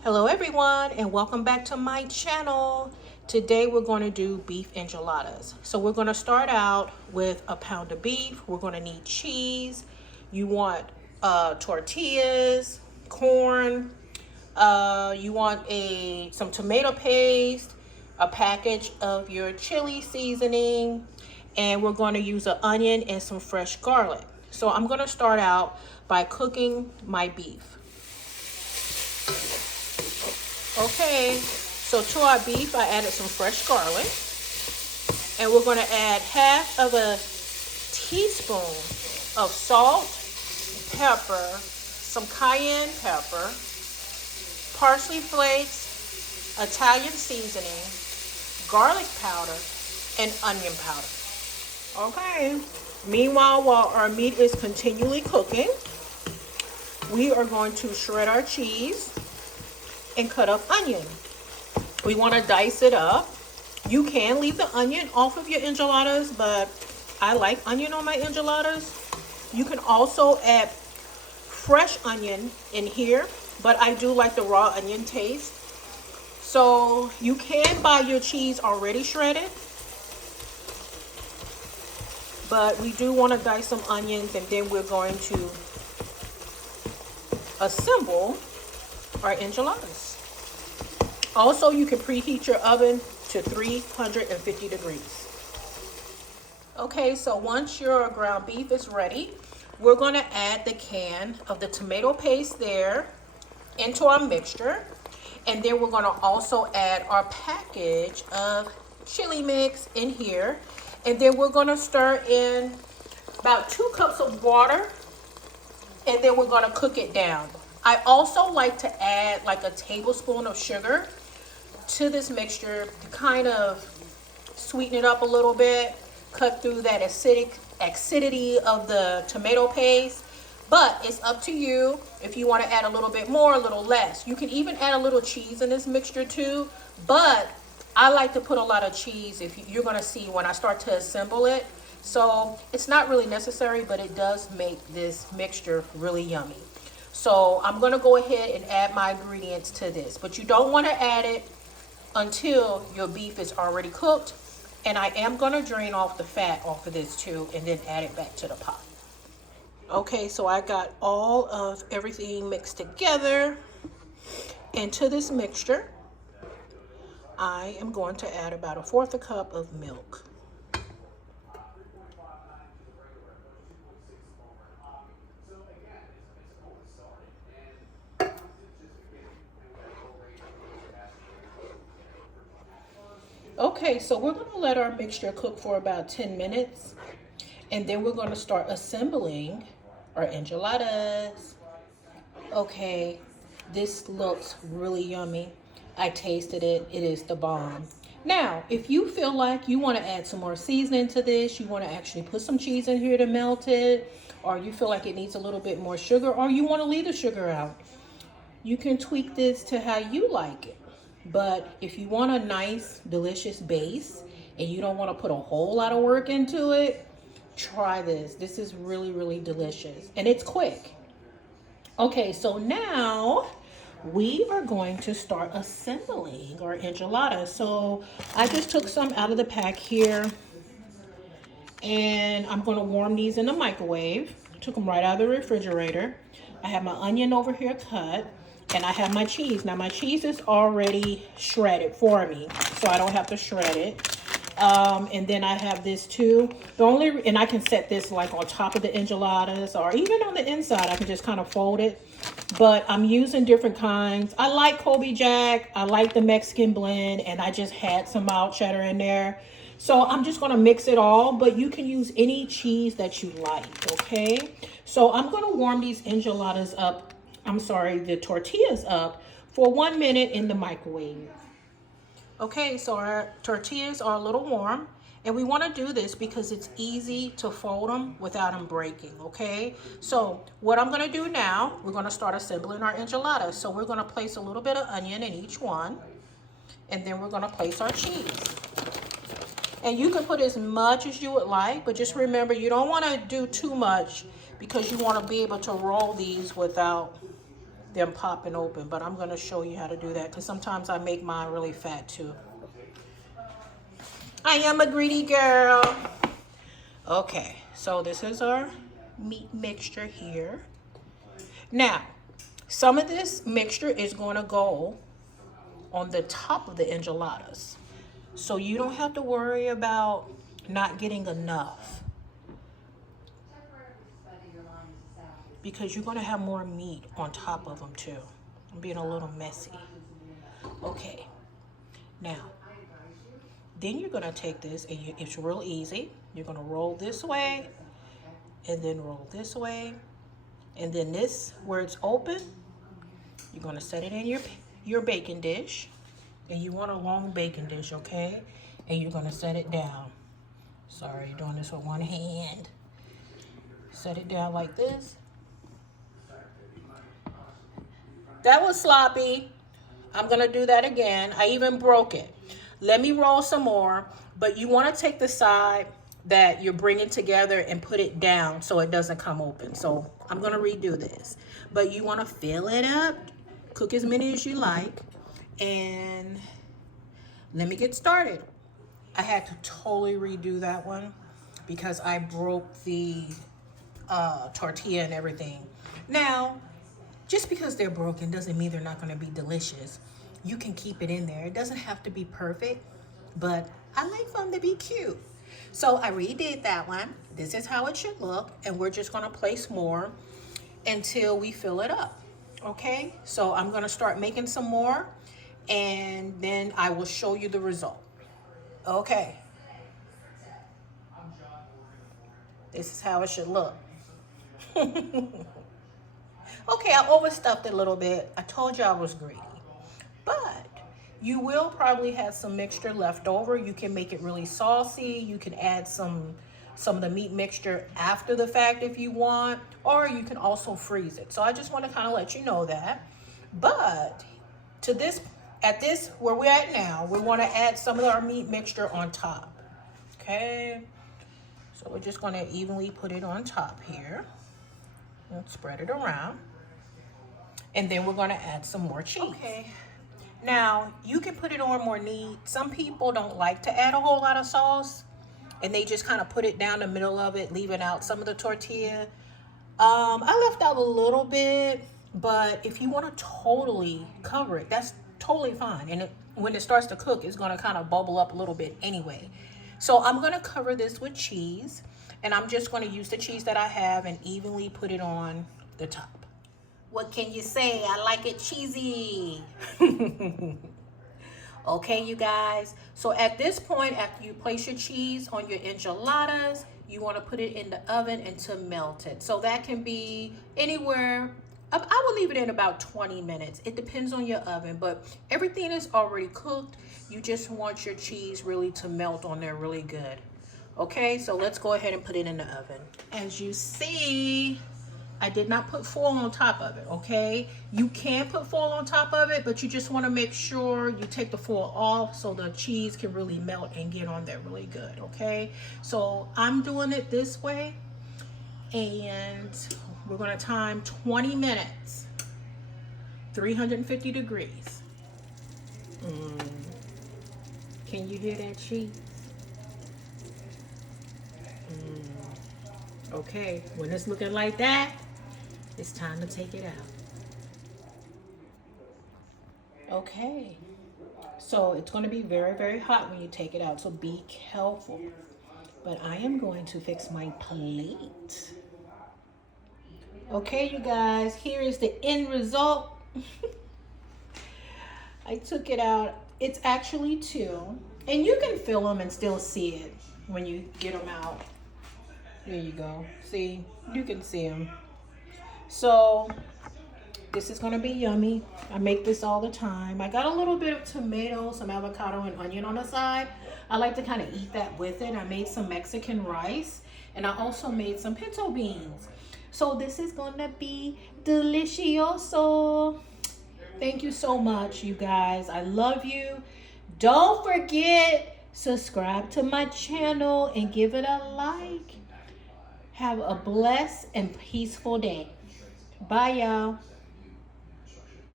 Hello everyone and welcome back to my channel. Today we're going to do beef enchiladas. So we're going to start out with a pound of beef. We're going to need cheese. You want tortillas, corn. You want some tomato paste, a package of your chili seasoning, and we're going to use an onion and some fresh garlic. So I'm going to start out by cooking my beef. Okay, so to our beef, I added some fresh garlic. And we're going to add half of a teaspoon of salt, pepper, some cayenne pepper, parsley flakes, Italian seasoning, garlic powder, and onion powder. Okay, meanwhile, while our meat is continually cooking, we are going to shred our cheese and cut up onion. We want to dice it up. You can leave the onion off of your enchiladas, but I like onion on my enchiladas. You can also add fresh onion in here, but I do like the raw onion taste. So you can buy your cheese already shredded, but we do want to dice some onions, and then we're going to assemble our enchiladas. Also, you can preheat your oven to 350 degrees. Okay, so once your ground beef is ready, we're going to add the can of the tomato paste there into our mixture. And then we're going to also add our package of chili mix in here. And then we're going to stir in about 2 cups of water. And then we're going to cook it down. I also like to add like a tablespoon of sugar to this mixture to kind of sweeten it up a little bit, cut through that acidity of the tomato paste. But it's up to you if you want to add a little bit more, a little less. You can even add a little cheese in this mixture too, but I like to put a lot of cheese if you're going to see when I start to assemble it. So it's not really necessary, but it does make this mixture really yummy. So I'm going to go ahead and add my ingredients to this, but you don't want to add it until your beef is already cooked. And I am going to drain off the fat off of this too, and then add it back to the pot. Okay, so I got all of everything mixed together into this mixture. I am going to add about 1/4 cup of milk. Okay, so we're going to let our mixture cook for about 10 minutes, and then we're going to start assembling our enchiladas. Okay, this looks really yummy. I tasted it. It is the bomb. Now, if you feel like you want to add some more seasoning to this, you want to actually put some cheese in here to melt it, or you feel like it needs a little bit more sugar, or you want to leave the sugar out, you can tweak this to how you like it. But if you want a nice, delicious base and you don't want to put a whole lot of work into it, try this. This is really, really delicious. And it's quick. Okay, so now we are going to start assembling our enchiladas. So I just took some out of the pack here. And I'm going to warm these in the microwave. Took them right out of the refrigerator. I have my onion over here cut. And I have my cheese. Now my cheese is already shredded for me, so I don't have to shred it. And then I have this too. And I can set this like on top of the enchiladas, or even on the inside. I can just kind of fold it. But I'm using different kinds. I like Kobe Jack. I like the Mexican blend, and I just had some mild cheddar in there. So I'm just going to mix it all, but you can use any cheese that you like, okay? So I'm going to warm these enchiladas up. The tortillas up for 1 minute in the microwave. Okay, so our tortillas are a little warm, and we want to do this because it's easy to fold them without them breaking, okay? So what I'm going to do now, we're going to start assembling our enchiladas. So we're going to place a little bit of onion in each one, and then we're going to place our cheese. And you can put as much as you would like, but just remember you don't want to do too much because you want to be able to roll these without them popping open, but I'm gonna show you how to do that because sometimes I make mine really fat too. I am a greedy girl. Okay, so this is our meat mixture here. Now, some of this mixture is gonna go on the top of the enchiladas. So you don't have to worry about not getting enough, because you're gonna have more meat on top of them too. I'm being a little messy. Okay, now, then you're gonna take this, and it's real easy. You're gonna roll this way, and then roll this way, and then this, where it's open, you're gonna set it in your baking dish, and you want a long baking dish, okay? And you're gonna set it down. Sorry, you're doing this with one hand. Set it down like this. That was sloppy. I'm gonna do that again. I even broke it. Let me roll some more, but you wanna take the side that you're bringing together and put it down so it doesn't come open. So I'm gonna redo this. But you wanna fill it up, cook as many as you like, and let me get started. I had to totally redo that one because I broke the tortilla and everything. Now, just because they're broken doesn't mean they're not gonna be delicious. You can keep it in there. It doesn't have to be perfect, but I like for them to be cute. So I redid that one. This is how it should look, and we're just gonna place more until we fill it up, okay? So I'm gonna start making some more, and then I will show you the result. Okay. This is how it should look. Okay, I overstuffed it a little bit. I told you I was greedy. But you will probably have some mixture left over. You can make it really saucy. You can add some of the meat mixture after the fact if you want, or you can also freeze it. So I just want to kind of let you know that. But to this, at this where we're at now, we want to add some of our meat mixture on top. Okay, so we're just going to evenly put it on top here and spread it around. And then we're gonna add some more cheese. Okay. Now, you can put it on more neat. Some people don't like to add a whole lot of sauce, and they just kind of put it down the middle of it, leaving out some of the tortilla. I left out a little bit, but if you want to totally cover it, that's totally fine. And when it starts to cook, it's gonna kind of bubble up a little bit anyway. So I'm gonna cover this with cheese, and I'm just gonna use the cheese that I have and evenly put it on the top. What can you say? I like it cheesy. Okay, you guys. So at this point, after you place your cheese on your enchiladas, you want to put it in the oven until melted. So that can be anywhere. I will leave it in about 20 minutes. It depends on your oven, but everything is already cooked. You just want your cheese really to melt on there really good. Okay, so let's go ahead and put it in the oven. As you see, I did not put foil on top of it, okay? You can put foil on top of it, but you just want to make sure you take the foil off so the cheese can really melt and get on there really good, okay? So I'm doing it this way, and we're going to time 20 minutes, 350 degrees. Can you hear that cheese? Okay, when it's looking like that, it's time to take it out. Okay, so it's going to be very, very hot when you take it out, so be careful. But I am going to fix my plate. Okay, you guys, here is the end result. I took it out. It's actually 2, and you can feel them and still see it when you get them out. There you go. See, you can see them. So this is going to be yummy. I make this all the time. I got a little bit of tomato, some avocado, and onion on the side. I like to kind of eat that with it. I made some Mexican rice, and I also made some pinto beans. So this is going to be delicioso. Thank you so much, you guys. I love you. Don't forget, subscribe to my channel and give it a like. Have a blessed and peaceful day. Bye, y'all.